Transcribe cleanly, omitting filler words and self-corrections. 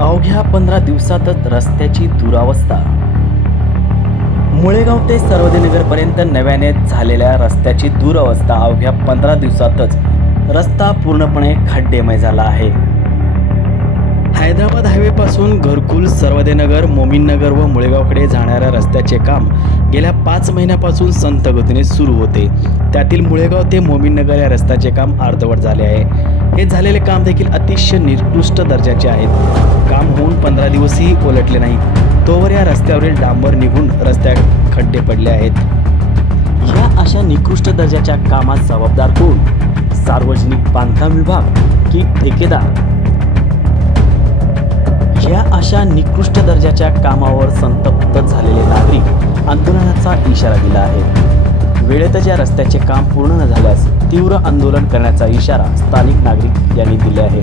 अवघ्या 15 दिवसातच रस्त्याची दुरावस्था। मुळेगाव ते सर्वदेनगरपर्यंत नव्याने झालेल्या रस्त्याची दुरावस्था अवघ्या 15 दिवसातच रस्ता पूर्णपणे खड्डेमय झाला आहे। हैदराबाद हायवे पासून घरकुल, सर्वदेनगर, मोमीननगर व मुळेगावकडे जाणाऱ्या रस्त्याचे काम गेल्या 5 महिन्यापासून संथ गतीने सुरू होते। त्यातील मुळेगाव ते मोमीननगर या रस्त्याचे काम अर्धवट झाले आहे। हे झालेले काम देखील अतिशय निकृष्ट दर्जाचे आहेत। काम होऊन 15 दिवसही उलटले नाहीत तोवर या रस्त्यावरील डांबर निघून रस्त्यात खड्डे पडले आहेत। या अशा निकृष्ट दर्जाच्या कामास जबाबदार कोण? सार्वजनिक बांधकाम विभाग की ठेकेदार? या अशा निकृष्ट दर्जाच्या कामावर संतप्त झालेले नागरिक आंदोलनाचा इशारा दिला आहे। वेळेतच या रस्त्याचे काम पूर्ण न झाल्यास तीव्र आंदोलन करण्याचा इशारा स्थानिक नागरिक यांनी दिले आहे।